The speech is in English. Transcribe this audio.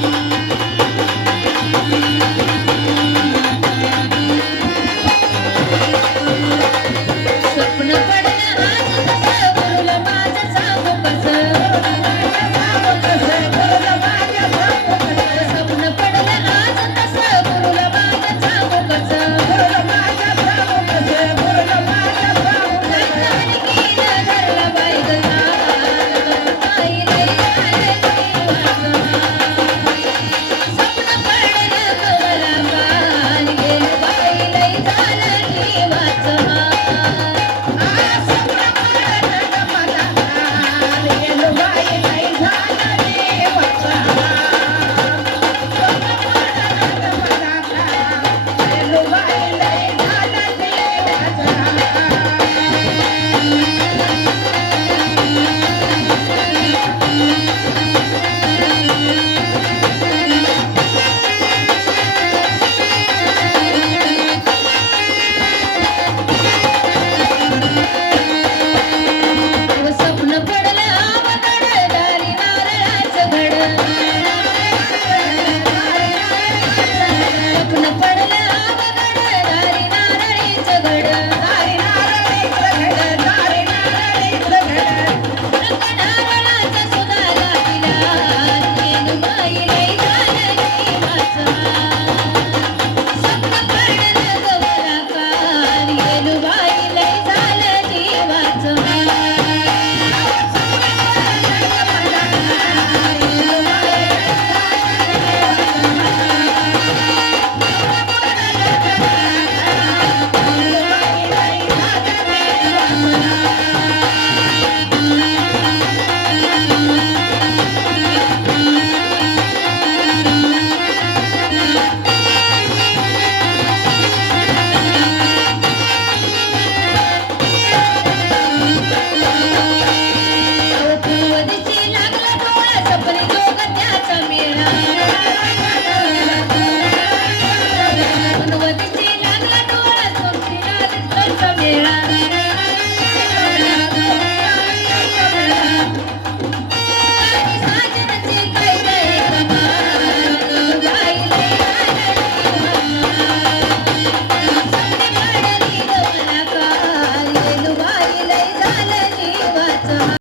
Thank you.